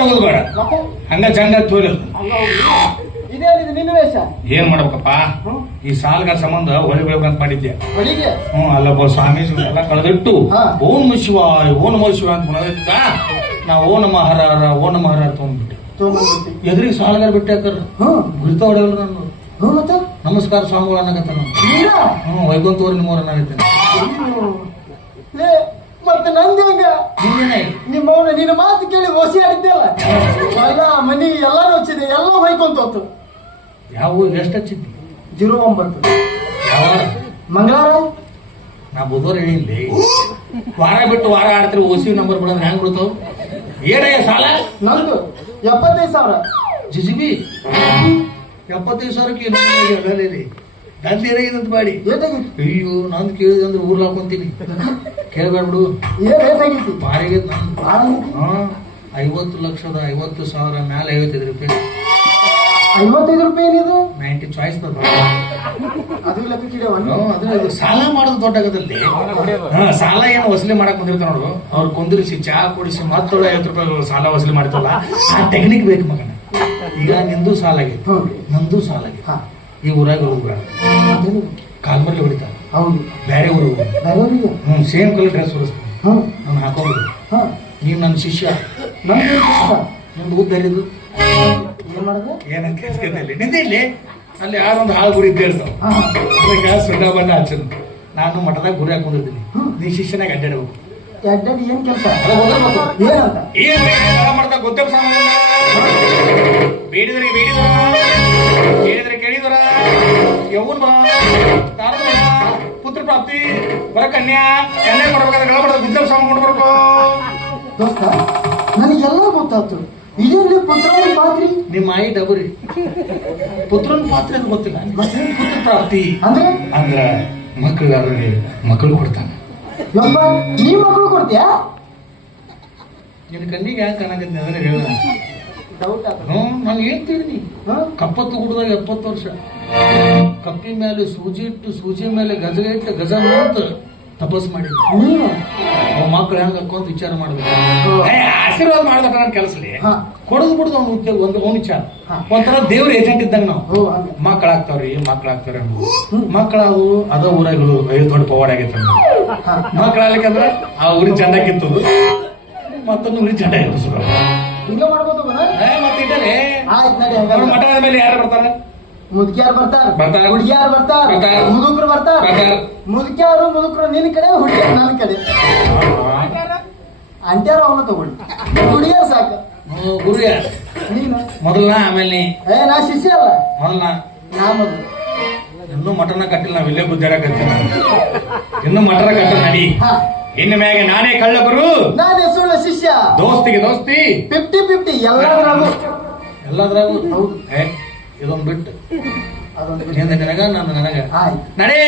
ಹೋಗೋದು ಬೇಡ ಹಂಗ ಚಂದ ತೋರಿ. ಹಂಗ ಹೋಗ್ಲಿ. ಇದೇನಿದು ನಿನ್ನ ವೇಷ. ಏನ್ ಮಾಡ್ಬೇಕಪ್ಪ? ಈ ಸಾಲಗಾರ ಸಂಬಂಧ ಹೊಳಿ ಬೆಳಬೇಕಂತ ಮಾಡಿದ್ದೆ ಹೊಲಿಗೆ? ಹ್ಮ್ ಅಲ್ಲೊಬ್ಬ ಸ್ವಾಮೀಜಿ ಎಲ್ಲ ಕಳೆದಿಟ್ಟು ಓಣ ಓಂ ನಮ ಶಿವಾಯ ಓಂ ನಮೋ ಶಿವ ಅಂತ ಮುನದಿದ್ದ ನಾ ಓ ನಮ ಹರ ಹರ ಓ ನಮ ಹರ ತೊಗೊಂಡ್ಬಿಟ್ಟೆ. ತಗೊಂಡ್ಬಿಡ್ತಿ ಎದುರಿಗೆ ಸಾಲಗಾರ ಬಿಟ್ಟೆ ಹಾಕರ್ ಹ್ಮ್. ಗುರುತ ಹೊಡೆಯಲ್ಲ ನಾನು. ನಮಸ್ಕಾರ ಸ್ವಾಮಿಗಳು ಅನ್ನಕತ್ತಾನ ನೀನ ಹ್ಮ್ ವೈಕುಂತವ್ರ ನಿಮ್ಮವ್ರ ಅನ್ನಕತ್ತಾನೆ. ಮತ್ತೆ ನಂದು ಹೆಂಗ? ಅವನ ನಿನ್ನ ಮಾತು ಕೇಳಿ ಹೊಸಿ ಆಡಿದ್ದೇವಲ್ಲ ಎಲ್ಲ ಮನಿ ಎಲ್ಲಾನು ಹಚ್ಚಿದೆ ಎಲ್ಲ ಹೊಯ್ಕೊಂತ ಹೋತು. ಯಾವ ಎಷ್ಟು ಹಚ್ಚಿದ್ದಿ? ಜೀರೋ ಒಂಬತ್ತು. ಮಂಗಳವಾರ ನಾ ಬುಧವಾರ ಹೇಳಿಲ್ಲ ವಾರ ಬಿಟ್ಟು ವಾರ ಆಡ್ತಿರಿ ಓಸಿ ನಂಬರ್ ಬಿಡೋದ್ರೆ ಹೆಂಗ್ ಬಿಡ್ತಾವ್? ಏನೇ ಸಾಲ? ನಂದು. ಎಪ್ಪತ್ತೈದು ಸಾವಿರ. ಜಿಜಿಬಿ? ಎಪ್ಪತ್ತೈದು ಸಾವಿರಕ್ಕೆ ನಂದು ಏನಾಗಿದಂತ ಮಾಡಿ. ಅಯ್ಯೋ ನಂದು ಕೇಳಿದೆ ಅಂದ್ರೆ ಊರ್ಲ ಕೇಳ್ಬೇಡ ಏನ್ ಆಗಿತ್ತು. ಹಾ ಐವತ್ತು ಲಕ್ಷದ ಐವತ್ತು ಸಾವಿರ ಮೇಲೆ ಐವತ್ತೈದು ರೂಪಾಯಿ. ಐವತ್ತೈದು ರೂಪಾಯಿ ಏನಿದು? ನೈಂಟಿ ಚಾಯ್ಸ್ ಅದು ಇದು ಸಾಲ ಮಾಡೋದು ದೊಡ್ಡ ಆಗದಲ್ಲಿ ಸಾಲ ಏನು ವಸೂಲಿ ಮಾಡಕ್ ಬಂದಿರ್ತಾರ ನೋಡು. ಅವ್ರು ಕುಂದಿರಿಸಿ ಚಹಾ ಕುಡಿಸಿ ಮತ್ತೊಳ್ಳೆ ಐವತ್ತು ರೂಪಾಯಿ ಸಾಲ ವಸೂಲಿ ಮಾಡ್ತಲ್ಲ ಆ ಟೆಕ್ನಿಕ್ ಬೇಕು ಮಗನ. ಈಗ ನಿಂದು ಸಾಲ ಆಗೈತೆ ಹ್ಮ್ ನಂದು ಸಾಲ ಆಗೈತೆ ಹಾ. ಈ ಊರಾಗ ಹೋಗ್ಬೇಡ. ಕಾಲ್ಮಲ್ಲಿ ಅದೇನು? ಹೌದು. ಬೇರೆ ಊರು ಸೇಮ್ ಕಲರ್ ಡ್ರೆಸ್ ನಾನು ಹಾಕೊಂಡು ಹಾ. ನೀವು ನನ್ನ ಶಿಷ್ಯ. ನಂದು ಶಿಷ್ಯ. ನಿಮ್ದು ಏನ್ ಮಾಡಿದೆ? ಏನಂತ ಕೇಳ್ತಿದ್ದಲ್ಲಿ ನಿಂದೆ ಇಲ್ಲಿ. ಅಲ್ಲಿ ಯಾರೊಂದು ಹಾಳು ಗುರಿ ಇದ್ದೇ ಇರ್ತಾವ. ಅದಕ್ಕೆ ಸುಣ್ಣ ಬಣ್ಣ ಹಚ್ಚನು ನಾನು ಮಠದಾಗ ಗುರಿ ಹಾಕೊಂಡಿದ್ದೀನಿ. ನೀ ಶಿಷ್ಯನಾಗ ಅಡ್ಡಾಡಬೇಕು. ಅಡ್ಡಾಡಿ ಏನ್ ಕೆಲಸ? ಅಲ್ಲ, ಹೋಗ್ಬೇಕು. ಏನಂತ ಏನ್ ಮಾಡ್ತಾ ಗೊತ್ತೇ ಸಾಮಾನ್ಯ. ಬೇಡಿದ್ರೆ ಬೇಡಿದ್ರ ಕೇಳಿದ್ರೆ ಕೇಳಿದರ ಯೌನ್ ಬಾ. ಬಾ ಪುತ್ರ ಪ್ರಾಪ್ತಿ ಬರ ಕನ್ಯಾ ಕನ್ಯಾ ಕೊಡ್ಬೇಕಾದ್ರೆ ಗಳ ಬರ್ತದೆ ಗುದ್ದಲ್ ಸಾಮಾನು ಕೊಡ್ಬೇಕು. ದೋಸ್ತ ನನಗೆಲ್ಲ ಗೊತ್ತಾಯ್ತು. ಇದೇನ್ರಿ ಪುತ್ರಾಣಿ ಪಾತ್ರಿ. ನಿಮ್ಮ ಆಯಿ ಡಬರಿ. ಪುತ್ರನ ಪಾತ್ರ ಅಂತ ಗೊತ್ತಿಲ್ಲ. ಗೊತ್ತಿಲ್ಲ ಪುತ್ರ? ಪ್ರಾಪ್ತಿ. ಅಂದ್ರೆ? ಅಂದ್ರ ಯಾರಿಗೆ ಮಕ್ಕಳು ಕೊಡ್ತಾನೆ. ಯಪ್ಪ ನೀ ಮಕ್ಕಳು ಕೊಡ್ತೀಯಾ? ನಿನ್ನ ಕಣ್ಣಿಗೆ ಯಾಕೆ ಕಾಣಕತ್ತೀನಿ ಅಂದ್ರೆ ಹೇಳ. ಡೌಟ್ ನಾನು ಹೇಳ್ತೀನಿ. ಕಪ್ಪತ್ತು ಕುಡ್ದಾಗ ಎಪ್ಪತ್ತು ವರ್ಷ. ಕಪ್ಪಿ ಮೇಲೆ ಸೂಜಿ ಇಟ್ಟು ಸೂಜಿ ಮೇಲೆ ಗಜಗ ಇಟ್ಟು ಗಜ ಅಂತ ತಪಸ್ ಮಾಡಿದ್ರು. ಮಕ್ಳು ಹೆಂಗ ಅಕ್ಕೊಂತ ವಿಚಾರ ಮಾಡ್ಬೇಕು. ಆಶೀರ್ವಾದ ಮಾಡ್ದಪ್ಪ ನನ್ನ ಕೆಲಸಲಿ ಹಾ. ಕೊಡೋದು ಬಿಡುದು ಅವ್ನ ಉದ್ಯೋಗ ಒಂದು ಅವ್ನ ವಿಚಾರ. ಒಂಥರ ದೇವ್ರ ಏಜೆಂಟ್ ಇದ್ದಂಗ ನಾವು. ಮಕ್ಕಳಾಗ್ತಾವ್ರಿ ಹ್ಮ್. ಮಕ್ಕಳಾವು ಅದ ಊರಾಗಳು ಐದು ದೊಡ್ಡ ಪವಾಡ ಆಗೈತೆ. ಮಕ್ಕಳಾಗ್ಲಿಕ್ಕಂದ್ರ ಆ ಊರಿ ಚೆನ್ನಾಗಿತ್ತು ಕಿತ್ತದು. ಮತ್ತೊಂದು ಊರಿ ಚೆನ್ನಾಗಿತ್ತು ಇರಿಸೋದು ಹಿಂಗ ಮಾಡ್ಬೋದು ಬರ ಆದ್ಮೇಲೆ ಯಾರು ಬರ್ತಾರ? ಮುದುಕಿಯಾರು ಬರ್ತಾರ. ಬರ್ತಾರ. ಹುಡುಗಿಯಾರು ಬರ್ತಾರ. ಮುದುಕರು ಬರ್ತಾರ. ಮುದುಕಿಯಾರು ಮುದುಕರು ನಿನ್ನ ಕಡೆ ಹುಡುಗಿಯಾರು ನನ್ನ ಕಡೆ. ಅಂತ್ಯಾರ ಅವನು ತಗೊಳ್ಳಿ ಹುಡುಗಿಯಾರು ಸಾಕು. ಗುರು ನೀನು? ಮೊದಲ್ನ ಆಮೇಲೆ ನೀ. ಏ ನಾ ಶಿಷ್ಯ ಅಲ್ಲ. ಮೊದಲ ನಾ. ಮೊದಲು. ಇನ್ನೂ ಮಟನ ಕಟ್ಟಿಲ್ಲ ನಾವ್ ಇಲ್ಲೇ ಗುದ್ದಾಡಕತ್ತೀವಿ ಇನ್ನು ಮಟನ ಕಟ್ಟ ನಡಿ ಹಾ. ಇನ್ನು ಮ್ಯಾಗೆ ನಾನೇ ಕಳ್ಳ ಗುರು ನಾನೇ ಸುಳ್ಳ ಶಿಷ್ಯ. ದೋಸ್ತಿಗೆ ದೋಸ್ತಿ. ಫಿಫ್ಟಿ ಫಿಫ್ಟಿ ಎಲ್ಲಾದ್ರಾಗೂ ಎಲ್ಲದ್ರಾಗೂ ಹೌದು. ಇದೊಂದು ಬಿಟ್ಟು. ಅದೊಂದು ನಿನಗ ನಾನು ನನಗ. ಆಯ್ತು. ನಡೇ!